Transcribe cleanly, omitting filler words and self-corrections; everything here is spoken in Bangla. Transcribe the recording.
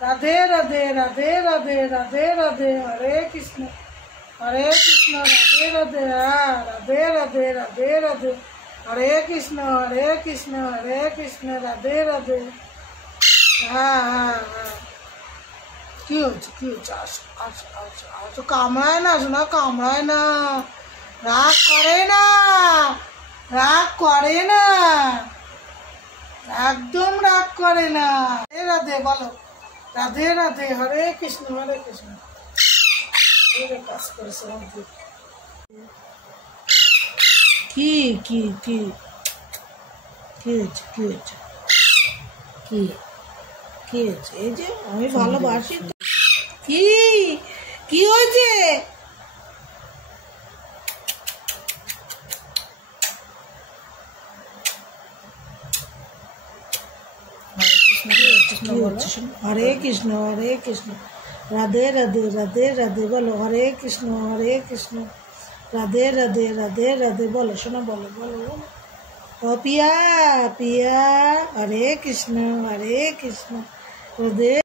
রাধে রাধে রাধে রাধে রাধে রাধে হরে কৃষ্ণ রাধে রাধে রাধে রাধে রাধে রাধে হরে কৃষ্ণ রাধে রাধে। হ্যাঁ হ্যাঁ হ্যাঁ, কি হচ্ছে আসো আসো আসো আসো, কামড়ায় না শোনা, কামড়ায় না, রাগ করে না, রাগ করে না, একদম রাগ করে না। রাধে রাধে বলো, রাধে রাধে হরে কৃষ্ণ কাজ করেছে কি কি কি কি হয়েছে কি হয়েছে কি কি হয়েছে? এই যে আমি ভালোবাসি। কি কি হয়েছে? হরে কৃষ্ণ রাধে রাধে রাধে রাধে বলো, হরে কৃষ্ণ রাধে রাধে রাধে রাধে বলো, শোনো বলো বলো বলো। ও পিয়া পিয়া হরে কৃষ্ণ রাধে